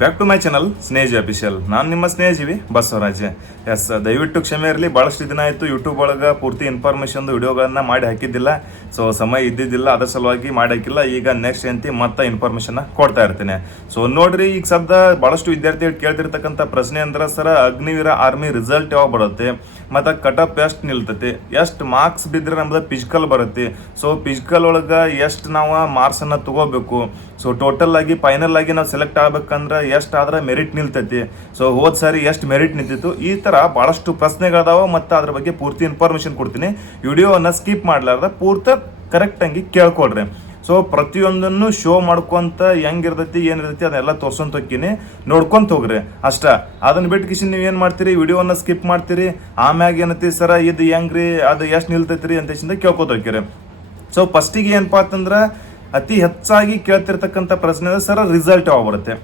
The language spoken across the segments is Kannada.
ಬ್ಯಾಕ್ ಟು ಮೈ ಚಾನಲ್ ಸ್ನೇಜ್ ಅಫಿಷಿಯಲ್. ನಾನು ನಿಮ್ಮ ಸ್ನೇಹಿಜೀವಿ ಬಸವರಾಜ್. ಎಸ್, ದಯವಿಟ್ಟು ಕ್ಷಮೆ ಇರಲಿ. ಭಾಳಷ್ಟು ದಿನ ಆಯಿತು ಯೂಟ್ಯೂಬ್ ಒಳಗೆ ಪೂರ್ತಿ ಇನ್ಫಾರ್ಮೇಷನ್ದು ವಿಡಿಯೋಗಳನ್ನ ಮಾಡಿ ಹಾಕಿದ್ದಿಲ್ಲ. ಸೊ ಸಮಯ ಇದ್ದಿದ್ದಿಲ್ಲ, ಅದರ ಸಲುವಾಗಿ ಮಾಡಿ ಹಾಕಿಲ್ಲ. ಈಗ ನೆಕ್ಸ್ಟ್ ಏನಂತ ಮತ್ತೆ ಇನ್ಫಾರ್ಮೇಷನ್ನ ಕೊಡ್ತಾ ಇರ್ತೀನಿ. ಸೊ ನೋಡ್ರಿ, ಈಗ ಸದ್ಯ ಭಾಳಷ್ಟು ವಿದ್ಯಾರ್ಥಿಗಳು ಕೇಳ್ತಿರ್ತಕ್ಕಂಥ ಪ್ರಶ್ನೆ ಅಂದ್ರೆ, ಸರ್ ಅಗ್ನಿವೀರ ಆರ್ಮಿ ರಿಸಲ್ಟ್ ಯಾವಾಗ ಬರುತ್ತೆ, ಮತ್ತು ಕಟಪ್ ಎಷ್ಟು ನಿಲ್ತೈತಿ, ಎಷ್ಟು ಮಾರ್ಕ್ಸ್ ಬಿದ್ದರೆ ನಮ್ದು ಫಿಸಿಕಲ್ ಬರುತ್ತೆ, ಸೊ ಫಿಸಿಕಲ್ ಒಳಗೆ ಎಷ್ಟು ನಾವು ಮಾರ್ಕ್ಸನ್ನು ತಗೋಬೇಕು, ಸೊ ಟೋಟಲ್ ಆಗಿ ಫೈನಲ್ ಆಗಿ ನಾವು ಸೆಲೆಕ್ಟ್ ಆಗ್ಬೇಕಂದ್ರೆ ಎಷ್ಟು ಆದ್ರೆ ಮೆರಿಟ್ ನಿಲ್ತೈತಿ, ಸೊ ಹೋದ ಸಾರಿ ಎಷ್ಟು ಮೆರಿಟ್ ನಿಂತಿತ್ತು, ಈ ಥರ ಭಾಳಷ್ಟು ಪ್ರಶ್ನೆಗಳದಾವ. ಮತ್ತು ಅದ್ರ ಬಗ್ಗೆ ಪೂರ್ತಿ ಇನ್ಫಾರ್ಮೇಷನ್ ಕೊಡ್ತೀನಿ. ವಿಡಿಯೋವನ್ನು ಸ್ಕಿಪ್ ಮಾಡಲಾರ್ದ ಪೂರ್ತಿ ಕರೆಕ್ಟಾಗಿ ಕೇಳ್ಕೊಳ್ರಿ. ಸೊ ಪ್ರತಿಯೊಂದನ್ನು ಶೋ ಮಾಡ್ಕೊಂತ ಹೆಂಗಿರ್ತೈತಿ ಏನಿರ್ತೈತಿ ಅದೆಲ್ಲ ತೋರ್ಸೊಂತ ಹೋಗ್ತೀನಿ, ನೋಡ್ಕೊಂತ ಹೋಗ್ರಿ ಅಷ್ಟ. ಅದನ್ನ ಬಿಟ್ಟು ಕಿಶನ್ ನೀವು ಏನು ಮಾಡ್ತೀರಿ, ವಿಡಿಯೋವನ್ನು ಸ್ಕಿಪ್ ಮಾಡ್ತೀರಿ. ಆಮ್ಯಾಗ ಏನೈತಿ ಸರ ಇದು ಹೆಂಗ್ರಿ, ಅದು ಎಷ್ಟು ನಿಲ್ತೈತ್ರಿ ಅಂತ ಕೇಳ್ಕೊತ ಹೋಗ್ತೀರಿ. ಸೊ ಫಸ್ಟಿಗೆ ಏನಪ್ಪಾ ಅಂತಂದ್ರೆ, ಅತಿ ಹೆಚ್ಚಾಗಿ ಕೇಳ್ತಿರ್ತಕ್ಕಂಥ ಪ್ರಶ್ನೆ ಸರ ರಿಸಲ್ಟ್ ಯಾವಾಗ ಬರುತ್ತೆ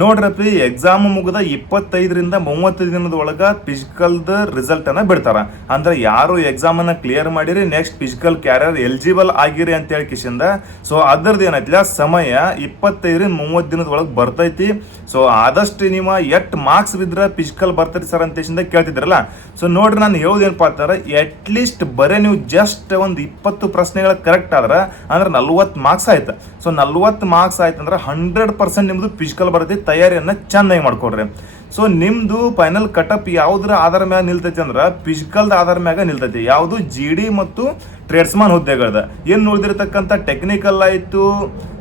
ನೋಡ್ರಪ್ಪಿ. ಎಕ್ಸಾಮ್ ಮುಗಿದ 25ರಿಂದ 30 ದಿನದ ಒಳಗೆ ಫಿಸಿಕಲ್ದ ರಿಸಲ್ಟನ್ನು ಬಿಡ್ತಾರ. ಅಂದ್ರೆ ಯಾರು ಎಕ್ಸಾಮನ್ನ ಕ್ಲಿಯರ್ ಮಾಡಿರಿ, ನೆಕ್ಸ್ಟ್ ಫಿಸಿಕಲ್ ಕ್ಯಾರಿಯರ್ ಎಲಿಜಿಬಲ್ ಆಗಿರಿ ಅಂತ ಹೇಳಿ ಕಿಶಿಂದ. ಸೊ ಅದ್ರದ್ದು ಏನೈತಿಲ್ಲ ಸಮಯ 25ರಿಂದ 30 ದಿನದ ಒಳಗೆ ಬರ್ತೈತಿ. ಸೊ ಆದಷ್ಟು ನೀವು ಎಷ್ಟು ಮಾರ್ಕ್ಸ್ ಬಿದ್ರೆ ಫಿಸಿಕಲ್ ಬರ್ತೈತಿ ಸರ್ ಅಂತ ಕೇಳ್ತಿದ್ರಲ್ಲ. ಸೊ ನೋಡ್ರಿ, ನಾನು ಹೇಳೋದೇನಪ್ಪ ಅಂತಾರೆ, ಅಟ್ಲೀಸ್ಟ್ ಬರೀ ನೀವು ಜಸ್ಟ್ ಒಂದು 20 ಪ್ರಶ್ನೆಗಳು ಕರೆಕ್ಟ್ ಆದ್ರೆ ಅಂದ್ರೆ 40 ಮಾರ್ಕ್ಸ್ ಆಯ್ತು. ಸೊ 40 ಮಾರ್ಕ್ಸ್ ಆಯ್ತು ಅಂದ್ರೆ 100% ನಿಮ್ದು ಫಿಸಿಕಲ್ ಬರ್ತೈತಿ. ತಯಾರಿಯನ್ನ ಚೆನ್ನಾಗಿ ಮಾಡ್ಕೊಡ್ರಿ. ಸೊ ನಿಮ್ದು ಫೈನಲ್ ಕಟಪ್ ಯಾವುದ್ರ ಆಧಾರ ಮ್ಯಾಗ ನಿಲ್ತೈತಿ ಅಂದ್ರೆ ಫಿಸಿಕಲ್ ಆಧಾರ ಮ್ಯಾಗ ನಿಲ್ತೈತಿ. ಯಾವುದು GD ಮತ್ತು ಟ್ರೇಡ್ಸ್ಮನ್ ಹುದ್ದೆಗಳದ. ಏನು ಉಳಿದಿರತಕ್ಕಂಥ ಟೆಕ್ನಿಕಲ್ ಆಯ್ತು,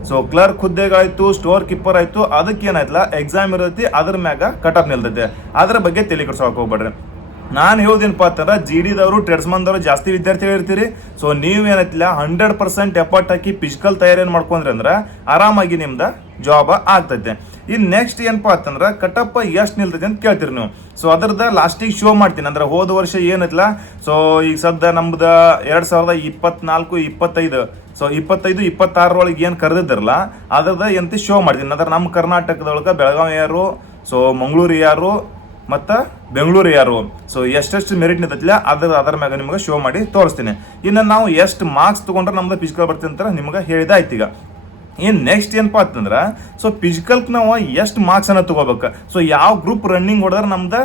ಸೊ ಕ್ಲರ್ಕ್ ಹುದ್ದೆಗಳಾಯ್ತು, ಸ್ಟೋರ್ ಕೀಪರ್ ಆಯ್ತು, ಅದಕ್ಕೆ ಏನಾಯ್ತಲ್ಲ ಎಕ್ಸಾಮ್ ಇರ್ತೈತಿ, ಅದ್ರ ಮ್ಯಾಗ ಕಟಪ್ ನಿಲ್ತೈತಿ. ಅದ್ರ ಬಗ್ಗೆ ತಲೆ ಕೆಡ್ಸೋಕೆ ಹೋಗ್ಬೇಡ್ರಿ. ನಾನು ಹೇಳೋದೇನಪ್ಪ ಅಂತಂದ್ರೆ, GDದವರು ಟ್ರೇಡ್ಸ್ಮನ್ದವರು ಜಾಸ್ತಿ ವಿದ್ಯಾರ್ಥಿಗಳು ಇರ್ತೀರಿ. ಸೊ ನೀವು ಏನೈತಿಲ್ಲ 100% ಎಫರ್ಟ್ ಹಾಕಿ ಫಿಸಿಕಲ್ ತಯಾರಿಯನ್ನು ಮಾಡ್ಕೊಂಡ್ರಿ ಅಂದ್ರೆ ಆರಾಮಾಗಿ ನಿಮ್ದು ಜಾಬ್ ಆಗ್ತೈತೆ. ಇನ್ನು ನೆಕ್ಸ್ಟ್ ಏನಪ್ಪಾ ಅಂತಂದ್ರೆ, ಕಟಪ್ ಎಷ್ಟು ನಿಲ್ತೈತಿ ಅಂತ ಕೇಳ್ತೀರಿ ನೀವು. ಸೊ ಅದ್ರದ್ದು ಲಾಸ್ಟಿಗೆ ಶೋ ಮಾಡ್ತೀನಿ. ಅಂದ್ರೆ ಹೋದ ವರ್ಷ ಏನೈತಿಲ್ಲ, ಸೊ ಈಗ ಸದ್ಯ ನಮ್ದು 2024-25, ಸೊ 25-26 ಒಳಗೆ ಏನು ಕರೆದಿದ್ದಾರಲ್ಲ ಅದ್ರದ್ದು ಎಂತ ಶೋ ಮಾಡ್ತೀನಿ. ಅಂದ್ರೆ ನಮ್ಮ ಕರ್ನಾಟಕದೊಳಗೆ ಬೆಳಗಾವಿ ಯಾರು, ಸೊ ಮಂಗಳೂರು ಯಾರು ಮತ್ತು ಬೆಂಗಳೂರು ಯಾರು, ಸೊ ಎಷ್ಟೆಷ್ಟು ಮೆರಿಟ್ ನಿಂತೈತಿಲ್ಲ ಅದರ ಮ್ಯಾಗ ನಿಮ್ಗೆ ಶೋ ಮಾಡಿ ತೋರಿಸ್ತೀನಿ. ಇನ್ನು ನಾವು ಎಷ್ಟು ಮಾರ್ಕ್ಸ್ ತೊಗೊಂಡ್ರೆ ನಮ್ದು ಫಿಸಿಕಲ್ ಬರ್ತೀನಿ ಅಂತ ನಿಮ್ಗೆ ಹೇಳಿದೆ ಆಯ್ತು. ಈಗ ಏನು ನೆಕ್ಸ್ಟ್ ಏನಪ್ಪಾ ಅಂತಂದ್ರೆ, ಸೊ ಫಿಸಿಕಲ್ಗೆ ನಾವು ಎಷ್ಟು ಮಾರ್ಕ್ಸನ್ನು ತೊಗೋಬೇಕು, ಸೊ ಯಾವ ಗ್ರೂಪ್ ರನ್ನಿಂಗ್ ಹೊಡೆದ್ರೆ ನಮ್ದು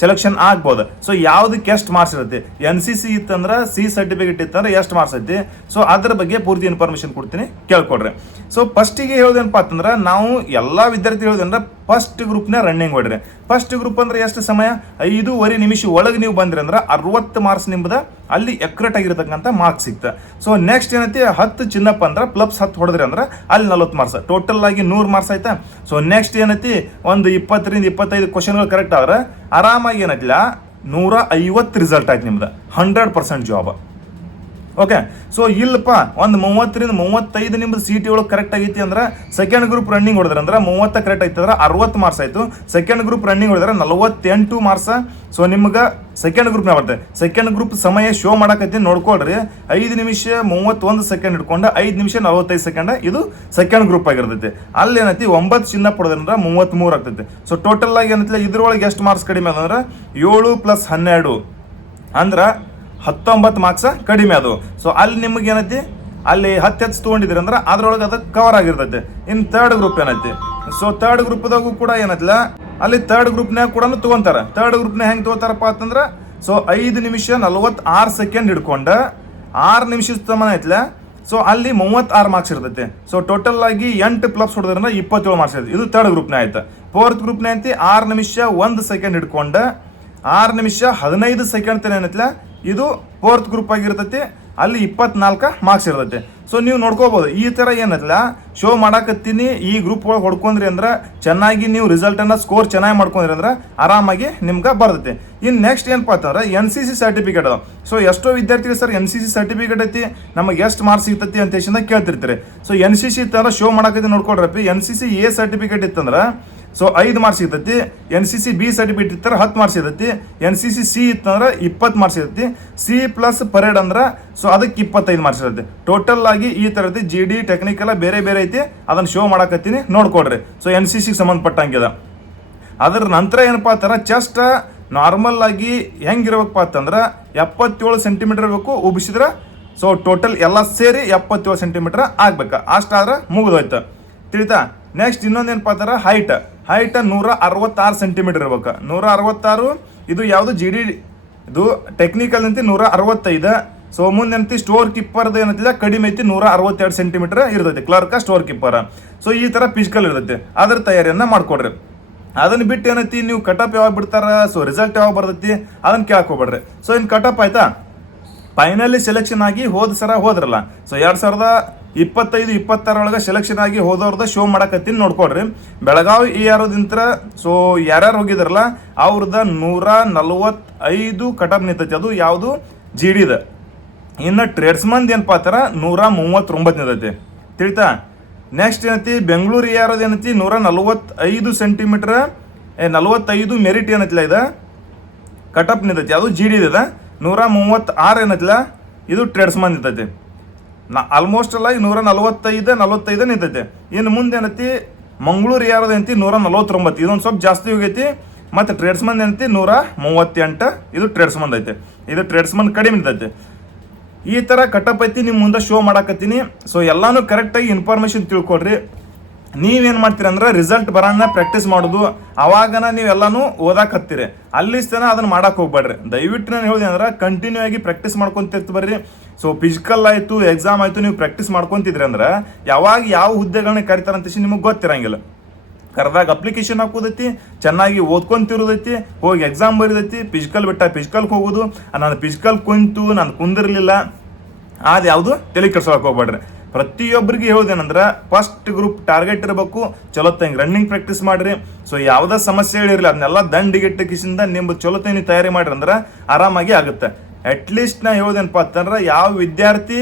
ಸೆಲೆಕ್ಷನ್ ಆಗ್ಬೋದು, ಸೊ ಯಾವುದಕ್ಕೆ ಎಷ್ಟು ಮಾರ್ಕ್ಸ್ ಇರುತ್ತೆ, NCC ಇತ್ತಂದ್ರೆ C ಸರ್ಟಿಫಿಕೇಟ್ ಇತ್ತಂದ್ರೆ ಎಷ್ಟು ಮಾರ್ಕ್ಸ್ ಐತಿ, ಸೊ ಅದ್ರ ಬಗ್ಗೆ ಪೂರ್ತಿ ಇನ್ಫಾರ್ಮೇಷನ್ ಕೊಡ್ತೀನಿ, ಕೇಳ್ಕೊಡ್ರಿ. ಸೊ ಫಸ್ಟಿಗೆ ಹೇಳೋದೇನಪ್ಪ ಅಂತಂದ್ರೆ, ನಾವು ಎಲ್ಲ ವಿದ್ಯಾರ್ಥಿ ಹೇಳೋದಂದ್ರೆ ಫಸ್ಟ್ ಗ್ರೂಪ್ನ ರನ್ನಿಂಗ್ ಹೊಡ್ರಿ. ಫಸ್ಟ್ ಗ್ರೂಪ್ ಅಂದ್ರೆ ಎಷ್ಟು ಸಮಯ, 5.5 ನಿಮಿಷ ಒಳಗೆ ನೀವು ಬಂದ್ರಿ ಅಂದ್ರೆ 60 ಮಾರ್ಕ್ಸ್ ನಿಮ್ದು ಅಲ್ಲಿ ಎಕ್ಯುರೇಟ್ ಆಗಿರತಕ್ಕಂಥ ಮಾರ್ಕ್ಸ್ ಸಿಗ್ತದೆ. ಸೊ ನೆಕ್ಸ್ಟ್ ಏನೈತಿ, 10 ಚಿನ್ನಪ್ಪ ಅಂದ್ರೆ +10 ಹೊಡೆದ್ರಿ ಅಂದ್ರೆ ಅಲ್ಲಿ 40 ಮಾರ್ಕ್ಸ್, ಟೋಟಲ್ ಆಗಿ 100 ಮಾರ್ಕ್ಸ್ ಆಯ್ತಾ. ಸೊ ನೆಕ್ಸ್ಟ್ ಏನೈತಿ, ಒಂದು 20ರಿಂದ 25 ಕ್ವಶನ್ಗಳು ಕರೆಕ್ಟ್ ಆದ್ರೆ ಆರಾಮಾಗಿ ಏನೈತಿಲ್ಲ 150 ರಿಸಲ್ಟ್ ಆಯ್ತು ನಿಮ್ದು, 100% ಜಾಬ್. ಓಕೆ. ಸೊ ಇಲ್ಲಪ್ಪ ಒಂದು 30ರಿಂದ 35 ನಿಮ್ದು CT ಒಳಗೆ ಕರೆಕ್ಟ್ ಆಗೈತಿ ಅಂದ್ರೆ ಸೆಕೆಂಡ್ ಗ್ರೂಪ್ ರನ್ನಿಂಗ್ ಹೊಡೆದ್ರೆ ಅಂದ್ರೆ 30 ಕರೆಕ್ಟ್ ಆಯ್ತು ಅಂದ್ರೆ 60 ಮಾರ್ಕ್ಸ್ ಆಯ್ತು. ಸೆಕೆಂಡ್ ಗ್ರೂಪ್ ರನ್ನಿಂಗ್ ಹೊಡೆದ್ರೆ 48 ಮಾರ್ಕ್ಸ್. ಸೊ ನಿಮ್ಗೆ ಸೆಕೆಂಡ್ ಗ್ರೂಪ್ನ ಬರ್ತದೆ. ಸೆಕೆಂಡ್ ಗ್ರೂಪ್ ಸಮಯ ಶೋ ಮಾಡಕತ್ತೀನಿ, ನೋಡ್ಕೊಳ್ರಿ. 5 ನಿಮಿಷ 31 ಸೆಕೆಂಡ್ ಹಿಡ್ಕೊಂಡು 5 ನಿಮಿಷ 45 ಸೆಕೆಂಡ್ ಇದು ಸೆಕೆಂಡ್ ಗ್ರೂಪ್ ಆಗಿರ್ತೈತಿ. ಅಲ್ಲಿ ಏನೈತಿ 9 ಚಿನ್ನ ಪಡೆದ್ರೆ 33 ಆಗ್ತೈತಿ. ಸೊ ಟೋಟಲ್ ಆಗಿ ಏನೈತಿಲ್ಲ ಇದ್ರೊಳಗೆ ಎಷ್ಟು ಮಾರ್ಕ್ಸ್ ಕಡಿಮೆ ಅಂದ್ರೆ 7 + 12 ಅಂದ್ರೆ 19 ಮಾರ್ಕ್ಸ್ ಕಡಿಮೆ ಅದು. ಸೊ ಅಲ್ಲಿ ನಿಮ್ಗೆ ಏನೈತಿ, ಅಲ್ಲಿ 10 ಹೆಚ್ಚು ತೊಗೊಂಡಿದ್ರಿ ಅಂದ್ರೆ ಅದ್ರೊಳಗೆ ಅದಕ್ಕೆ ಕವರ್ ಆಗಿರ್ತೈತೆ. ಇನ್ನು ಥರ್ಡ್ ಗ್ರೂಪ್ ಏನೈತಿ, ಸೊ ಥರ್ಡ್ ಗ್ರೂಪ್ದಾಗೂ ಕೂಡ ಏನೈತಿಲ್ಲ ಅಲ್ಲಿ ಥರ್ಡ್ ಗ್ರೂಪ್ನಾಗ ಕೂಡ ತೊಗೊಂತಾರೆ. ಥರ್ಡ್ ಗ್ರೂಪ್ನ ಹೆಂಗೆ ತೊಗೋತಾರಪ್ಪ ಅಂತಂದ್ರೆ, ಸೊ 5 ನಿಮಿಷ 46 ಸೆಕೆಂಡ್ ಹಿಡ್ಕೊಂಡು 6 ನಿಮಿಷದ ತಮನ ಐತಿಲ್ಲ, ಸೊ ಅಲ್ಲಿ 36 ಮಾರ್ಕ್ಸ್ ಇರ್ತೈತೆ. ಸೊ ಟೋಟಲ್ ಆಗಿ 8 ಪ್ಲಸ್ ಹೊಡೆದ್ರೆ 27 ಮಾರ್ಕ್ಸ್ ಐತೆ. ಇದು ಥರ್ಡ್ ಗ್ರೂಪ್ನ ಆಯ್ತು. ಫೋರ್ತ್ ಗ್ರೂಪ್ನ ಐತಿ 6 ನಿಮಿಷ 1 ಸೆಕೆಂಡ್ ಹಿಡ್ಕೊಂಡು 6 ನಿಮಿಷ 15 ಸೆಕೆಂಡ್ ತನ ಏನೈತಿಲ್ಲ ಇದು ಫೋರ್ತ್ ಗ್ರೂಪ್ ಆಗಿರ್ತೈತಿ. ಅಲ್ಲಿ 24 ಮಾರ್ಕ್ಸ್ ಇರ್ತೈತೆ. ಸೊ ನೀವು ನೋಡ್ಕೋಬಹುದು ಈ ಥರ ಏನೈತಿಲ್ಲ ಶೋ ಮಾಡಾಕತ್ತೀನಿ. ಈ ಗ್ರೂಪ್ ಒಳಗೆ ಹೊಡ್ಕೊಂಡ್ರಿ ಅಂದ್ರೆ ಚೆನ್ನಾಗಿ ನೀವು ರಿಸಲ್ಟನ್ನು ಸ್ಕೋರ್ ಚೆನ್ನಾಗಿ ಮಾಡ್ಕೊಂಡ್ರಿ ಅಂದ್ರೆ ಆರಾಮಾಗಿ ನಿಮ್ಗೆ ಬರ್ತೈತಿ. ಇನ್ನು ನೆಕ್ಸ್ಟ್ ಏನಪ್ಪ ಅಂತಂದ್ರೆ NCC ಸರ್ಟಿಫಿಕೇಟ್ ಅದ. ಸೊ ಎಷ್ಟೋ ವಿದ್ಯಾರ್ಥಿಗಳು ಸರ್ NCC ಸರ್ಟಿಫಿಕೇಟ್ ಐತಿ ನಮಗೆ ಎಷ್ಟು ಮಾರ್ಕ್ಸ್ ಸಿಗ್ತೈತಿ ಅಂತ ಕೇಳ್ತಿರ್ತೀರಿ. ಸೊ NCC ಇತ್ತಂದ್ರೆ ಶೋ ಮಾಡಾಕತ್ತೀನಿ ನೋಡ್ಕೊಡ್ರಪ್ಪಿ. NCC A ಸರ್ಟಿಫಿಕೇಟ್ ಇತ್ತಂದ್ರೆ ಸೊ 5 ಮಾರ್ಕ್ಸ್ ಸಿಗ್ತೈತಿ. NCC B ಸರ್ಟಿಫಿಕೇಟ್ ಇತ್ತರ 10 ಮಾರ್ಕ್ಸ್ ಸಿಗ್ತೈತಿ. NCC C ಇತ್ತಂದ್ರೆ 20 ಮಾರ್ಕ್ಸ್ ಸಿಗ್ತೈತಿ. C ಪ್ಲಸ್ ಪರೇಡ್ ಅಂದ್ರೆ ಸೊ ಅದಕ್ಕೆ 25 ಮಾರ್ಕ್ಸ್ ಇರುತ್ತೆ. ಟೋಟಲ್ ಆಗಿ ಈ ಥರ ಐತಿ. GD ಟೆಕ್ನಿಕಲ್ ಬೇರೆ ಬೇರೆ ಐತಿ, ಅದನ್ನು ಶೋ ಮಾಡಾಕತ್ತೀನಿ ನೋಡ್ಕೊಡ್ರಿ. ಸೊ NCCಗೆ ಸಂಬಂಧಪಟ್ಟಂಗಿದೆ. ಅದ್ರ ನಂತರ ಏನಪ್ಪಾ ಅಂತಾರೆ, ಚೆಸ್ಟ್ ನಾರ್ಮಲ್ ಆಗಿ ಹೆಂಗಿರ್ಬೇಕಪ್ಪ ಅಂತಂದ್ರೆ 77 ಸೆಂಟಿಮೀಟರ್ ಇರಬೇಕು. ಉಬ್ಬಿಸಿದ್ರೆ ಸೊ ಟೋಟಲ್ ಎಲ್ಲ ಸೇರಿ 77 ಸೆಂಟಿಮೀಟರ್ ಆಗ್ಬೇಕು. ಅಷ್ಟಾದ್ರೆ ಮುಗಿದೋಯ್ತು, ತಿಳಿತಾ. ನೆಕ್ಸ್ಟ್ ಇನ್ನೊಂದೇನಪ್ಪ ಅಂತಾರೆ, ಹೈಟ್ ಹೈಟ್ 166 ಸೆಂಟಿಮೀಟರ್ ಇರ್ಬೇಕು. 166 ಇದು ಯಾವುದು GD ಇದು ಟೆಕ್ನಿಕಲ್ ಅಂತಿ 165. ಸೊ ಮುಂದೆ ಅಂತಿ ಸ್ಟೋರ್ ಕೀಪರ್ದು ಏನಂತಿಲ್ಲ ಕಡಿಮೆ ಐತಿ 162 ಸೆಂಟಿಮೀಟರ್ ಇರ್ತೈತಿ. Clerk store keeper. ಸೊ ಈ ತರ ಫಿಸಿಕಲ್ ಇರ್ತೈತಿ. ಅದ್ರ ತಯಾರಿಯನ್ನ ಮಾಡ್ಕೊಡ್ರಿ. ಅದನ್ನ ಬಿಟ್ಟು ಏನೈತಿ ನೀವು ಕಟಪ್ ಯಾವಾಗ ಬಿಡ್ತಾರ, ಸೊ ರಿಸಲ್ಟ್ ಯಾವಾಗ ಬರ್ತೈತಿ ಅದನ್ನ ಕೇಳಕ್ ಹೋಗ್ಬೇಡ್ರಿ. ಸೊ ಇನ್ ಕಟಪ್ ಆಯ್ತಾ, ಫೈನಲಿ ಸೆಲೆಕ್ಷನ್ ಆಗಿ ಹೋದ ಸರ ಹೋದ್ರಲ್ಲ, ಸೊ 2025-26 ಸೆಲೆಕ್ಷನ್ ಆಗಿ ಹೋದವ್ರದ ಶೋ ಮಾಡಕತ್ತೀನಿ ನೋಡ್ಕೊಡ್ರಿ. ಬೆಳಗಾವಿ EROದಿಂತ್ರ ಸೊ ಯಾರ್ಯಾರು ಹೋಗಿದ್ರಲ್ಲ ಅವ್ರದ 145 ಕಟಪ್ ನಿಂತೈತಿ. ಅದು ಯಾವುದು GDದ. ಇನ್ನು ಟ್ರೇಡ್ಸ್ಮನ್ ಏನಪ್ಪಾ ಅಂತಾರ 139 ನಿಂತೈತಿ. ತಿಳಿತಾ? ನೆಕ್ಸ್ಟ್ ಏನೈತಿ ಬೆಂಗಳೂರು EROದ ಏನೈತಿ 145 ಸೆಂಟಿಮೀಟರ್ 45 ಮೆರಿಟ್ ಏನೈತಿಲ್ಲ ಇದು ಕಟಪ್ ನಿಂತೈತಿ. ಅದು GDದ. 136 ಏನೈತಿಲ್ಲ ಇದು ಟ್ರೇಡ್ಸ್ಮನ್ ನಿಂತೈತಿ. ಆಲ್ಮೋಸ್ಟ್ ಅಲ್ಲ 145 ನಿಂತೈತಿ. ಇನ್ನು ಮುಂದೆ ಏನೈತಿ ಮಂಗಳೂರು EROದ ಏನೈತಿ 149. ಇದೊಂದು ಸ್ವಲ್ಪ ಜಾಸ್ತಿ ಹೋಗೈತಿ. ಮತ್ತು ಟ್ರೇಡ್ಸ್ಮನ್ ಏನೈತಿ 138. ಇದು ಟ್ರೇಡ್ಸ್ಮನ್ ಐತಿ. ಇದು ಟ್ರೇಡ್ಸ್ಮನ್ ಕಡಿಮೆ ನಿಂತೈತಿ. ಈ ಥರ ಕಟಪ್ ಐತಿ ನಿಮ್ಮ ಮುಂದೆ ಶೋ ಮಾಡಾಕತ್ತೀನಿ. ಸೊ ಎಲ್ಲಾನು ಕರೆಕ್ಟಾಗಿ ಇನ್ಫಾರ್ಮೇಶನ್ ತಿಳ್ಕೊಡ್ರಿ. ನೀವೇನು ಮಾಡ್ತೀರಿ ಅಂದ್ರೆ ರಿಸಲ್ಟ್ ಬರೋಣ ಪ್ರಾಕ್ಟೀಸ್ ಮಾಡೋದು, ಅವಾಗನ ನೀವೆಲ್ಲಾನು ಓದಾಕ್ ಹತ್ತೀರಿ. ಅಲ್ಲಿ ತನ ಅದನ್ನ ಮಾಡಕ್ಕೆ ಹೋಗ್ಬೇಡ್ರಿ. ದಯವಿಟ್ಟು ನಾನು ಹೇಳಿದೆ ಅಂದ್ರೆ ಕಂಟಿನ್ಯೂ ಆಗಿ ಪ್ರಾಕ್ಟೀಸ್ ಮಾಡ್ಕೊಂತಿರ್ತ ಬರ್ರಿ. ಸೊ ಫಿಸಿಕಲ್ ಆಯಿತು, ಎಕ್ಸಾಮ್ ಆಯಿತು, ನೀವು ಪ್ರಾಕ್ಟೀಸ್ ಮಾಡ್ಕೊತಿದ್ರಿ ಅಂದ್ರೆ ಯಾವಾಗ ಯಾವ ಹುದ್ದೆಗಳನ್ನ ಕರಿತಾರಂತ ನಿಮಗೆ ಗೊತ್ತಿರಂಗಿಲ್ಲ. ಕರೆದಾಗ ಅಪ್ಲಿಕೇಶನ್ ಹಾಕೋದೈತಿ, ಚೆನ್ನಾಗಿ ಓದ್ಕೊಂತಿರೋದೈತಿ, ಹೋಗಿ ಎಕ್ಸಾಮ್ ಬರೀದೈತಿ. ಫಿಸಿಕಲ್ ಬಿಟ್ಟ ಫಿಸಿಕಲ್ಗೆ ಹೋಗೋದು, ನಾನು ಫಿಸಿಕಲ್ ಕುಂತು ನಾನು ಕುಂದಿರಲಿಲ್ಲ ಅದು ಯಾವುದು ತಲೆ ಕೆಡ್ಸೋಕೆ ಹೋಗ್ಬೇಡ್ರಿ. ಪ್ರತಿಯೊಬ್ಬರಿಗೆ ಹೇಳೋದೇನಂದ್ರೆ ಫಸ್ಟ್ ಗ್ರೂಪ್ ಟಾರ್ಗೆಟ್ ಇರಬೇಕು. ಚಲೋ ತಂಗಿ ರನ್ನಿಂಗ್ ಪ್ರಾಕ್ಟೀಸ್ ಮಾಡಿರಿ. ಸೊ ಯಾವುದೇ ಸಮಸ್ಯೆಗಳಿರಲಿ ಅದನ್ನೆಲ್ಲ ದಂಡಿಗೆಟ್ಟ ಕಿಸಿಂದ ನಿಮ್ಮ ಚಲೋ ತಂಗಿ ತಯಾರಿ ಮಾಡಿರಿ ಅಂದ್ರೆ ಆರಾಮಾಗಿ ಆಗುತ್ತೆ. ಅಟ್ಲೀಸ್ಟ್ ನಾ ಹೇಳೋದೇನಪ್ಪ ಅಂತಂದ್ರೆ ಯಾವ ವಿದ್ಯಾರ್ಥಿ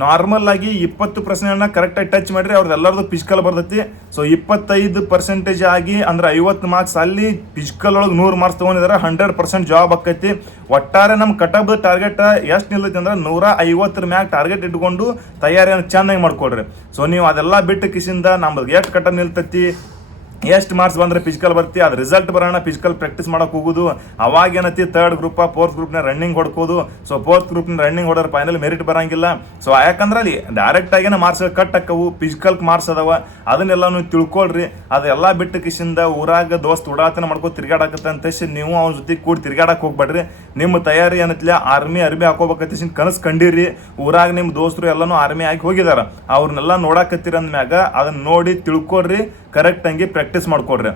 ನಾರ್ಮಲ್ ಆಗಿ 20 ಪ್ರಶ್ನೆಯನ್ನ ಕರೆಕ್ಟಾಗಿ ಟಚ್ ಮಾಡಿರಿ ಅವ್ರದ್ದೆಲ್ಲರದು ಫಿಸಿಕಲ್ ಬರ್ತೈತಿ. ಸೊ 25% ಆಗಿ ಅಂದ್ರೆ 50 ಮಾರ್ಕ್ಸ್ ಅಲ್ಲಿ ಫಿಸಿಕಲ್ ಒಳಗೆ 100 ಮಾರ್ಕ್ಸ್ ತೊಗೊಂಡಿದ್ದಾರೆ 100% ಜಾಬ್ ಆಕೈತಿ. ಒಟ್ಟಾರೆ ನಮ್ಮ ಕಟಪ್ ಟಾರ್ಗೆಟ್ ಎಷ್ಟು ನಿಲ್ಲೈತಿ ಅಂದ್ರೆ 150 ಮ್ಯಾಗ ಟಾರ್ಗೆಟ್ ಇಟ್ಕೊಂಡು ತಯಾರಿಯನ್ನು ಚೆನ್ನಾಗಿ ಮಾಡ್ಕೊಡ್ರಿ. ಸೊ ನೀವು ಅದೆಲ್ಲ ಬಿಟ್ಟು ಕಿಸಿಂದ ನಮ್ದು ಎಷ್ಟು ಕಟಪ್ ನಿಲ್ತೈತಿ, ಎಷ್ಟು ಮಾರ್ಕ್ಸ್ ಬಂದ್ರೆ ಫಿಸಿಕಲ್ ಬರ್ತಿ, ಅದು ರಿಸಲ್ಟ್ ಬರೋಣ ಫಿಸಿಕಲ್ ಪ್ರಾಕ್ಟೀಸ್ ಮಾಡಕ್ಕೆ ಹೋಗೋದು. ಅವಾಗ ಏನೈತಿ 3rd ಗ್ರೂಪ್ 4th ಗ್ರೂಪ್ನ ರನ್ನಿಂಗ್ ಹೊಡ್ಕೋದು. ಸೊ 4th ಗ್ರೂಪ್ನ ರನ್ನಿಂಗ್ ಹೊಡೋರು ಫೈನಲ್ ಮೆರಿಟ್ ಬರಂಗಿಲ್ಲ. ಸೊ ಯಾಕಂದ್ರೆ ಅಲ್ಲಿ ಡೈರೆಕ್ಟ್ ಆಗಿನ ಮಾರ್ಕ್ಸ್ ಕಟ್ ಹಾಕವು, ಫಿಸಿಕಲ್ ಮಾರ್ಕ್ಸ್ ಅದಾವ. ಅದನ್ನೆಲ್ಲ ನೀವು ತಿಳ್ಕೊಳ್ರಿ. ಅದೆಲ್ಲ ಬಿಟ್ಟು ಕಿಸಿಂದ ಊರಾಗ ದೋಸ್ತ್ ಉಡಾತನ ಮಾಡ್ಕೊ ತಿರ್ಗಾಡಕತ್ತ ಅಂತ ನೀವು ಅವ್ನ ಜೊತೆ ಕೂಡ ತಿರ್ಗಾಡಕ್ಕೆ ಹೋಗ್ಬೇಡ್ರಿ. ನಿಮ್ಮ ತಯಾರಿ ಏನತ್ಲ ಆರ್ಮಿ ಹಾಕೋಬೇಕಂತ ಕನಸು ಕಂಡಿರಿ. ಊರಾಗ ನಿಮ್ಮ ದೋಸ್ತರು ಎಲ್ಲಾನು ಆರ್ಮಿ ಆಗಿ ಹೋಗಿದಾರ, ಅವ್ರನ್ನೆಲ್ಲ ನೋಡಾಕತ್ತೀರ ಅಂದ್ಮ್ಯಾಗ ಅದನ್ನ ನೋಡಿ ತಿಳ್ಕೊಡ್ರಿ, ಕರೆಕ್ಟ್ ಹಂಗೆ ಪ್ರಾಕ್ಟೀಸ್ ಮಾಡ್ಕೊಡ್ರಿ.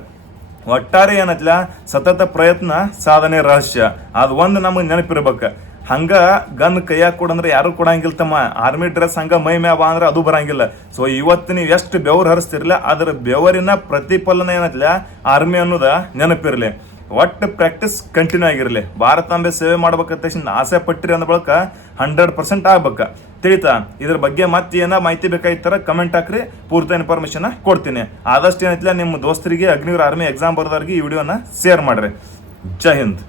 ಒಟ್ಟಾರೆ ಏನತ್ಲ ಸತತ ಪ್ರಯತ್ನ ಸಾಧನೆ ರಹಸ್ಯ, ಅದು ಒಂದು ನಮಗೆ ನೆನಪಿರ್ಬೇಕು. ಹಂಗ ಗನ್ ಕೈಯಾಗ ಕೊಡಂದ್ರೆ ಯಾರು ಕೊಡಂಗಿಲ್ಲ ತಮ್ಮ. ಆರ್ಮಿ ಡ್ರೆಸ್ ಹಂಗ ಮೈ ಮ್ಯಾವ ಅಂದ್ರೆ ಅದು ಬರಂಗಿಲ್ಲ. ಸೊ ಇವತ್ತು ನೀವು ಎಷ್ಟು ಬೆವರು ಹರಿಸ್ತಿರ್ಲಿಲ್ಲ ಅದ್ರ ಬೆವರಿನ ಪ್ರತಿಫಲನ ಏನತ್ಲ ಆರ್ಮಿ ಅನ್ನೋದ ನೆನಪಿರ್ಲಿ. ಒಟ್ಟು ಪ್ರಾಕ್ಟೀಸ್ ಕಂಟಿನ್ಯೂ ಆಗಿರಲಿ. ಭಾರತಾಂಬೆ ಸೇವೆ ಮಾಡ್ಬೇಕಂತ ಆಸೆ ಪಟ್ಟಿರಿ ಅಂದ ಬಳಿಕ 100% ಆಗ್ಬೇಕ. ತಿಳಿತಾ? ಇದ್ರ ಬಗ್ಗೆ ಮತ್ತೆ ಏನೋ ಮಾಹಿತಿ ಬೇಕಾಗಿತ್ತರ ಕಮೆಂಟ್ ಹಾಕ್ರಿ, ಪೂರ್ತಿ ಇನ್ಫಾರ್ಮೇಶನ್ ಕೊಡ್ತೀನಿ. ಆದಷ್ಟು ಏನೈತಿಲ್ಲ ನಿಮ್ಮ ದೋಸ್ತರಿಗೆ ಅಗ್ನಿವೀರ ಆರ್ಮಿ ಎಕ್ಸಾಮ್ ಬರೋದವ್ರಿಗೆ ಈ ವಿಡಿಯೋನ ಶೇರ್ ಮಾಡ್ರಿ. ಜೈ ಹಿಂದ್.